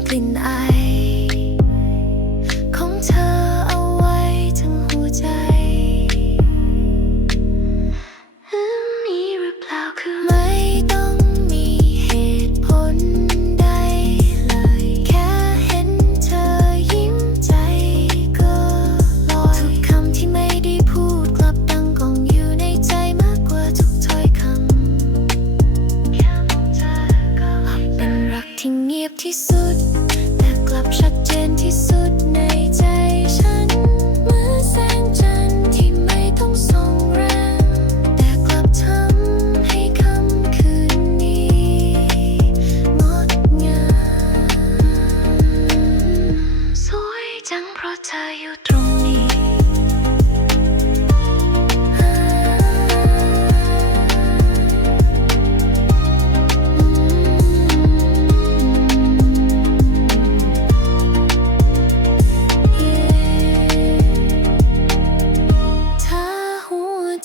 something I กที่สุด แต่กลับชัดเจนที่สุดในใจ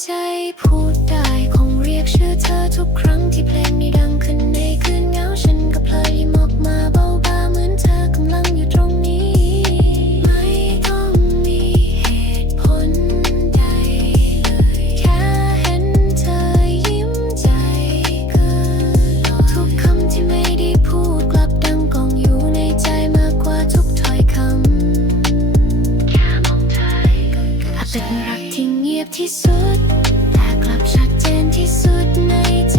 ใจพูดได้คงเรียกชื่อเธอทุกครั้งที่เพลงนี้ดังขึ้นในคืนเงาฉันก็เพลย์มกมาเบาบเหมือนเธอกำลังอยู่ตรงนี้ ไม่ต้องมีเหตุผลใดเลย แค่เห็นเธอยิ้มใจก็ลทุกคำที่ไม่ได้พูดกลับดังกองอยู่ในใจมากกว่าทุกถ้อยคำแค่มองเธอก็เเป็นรักที่เงียบที่สุด suit nights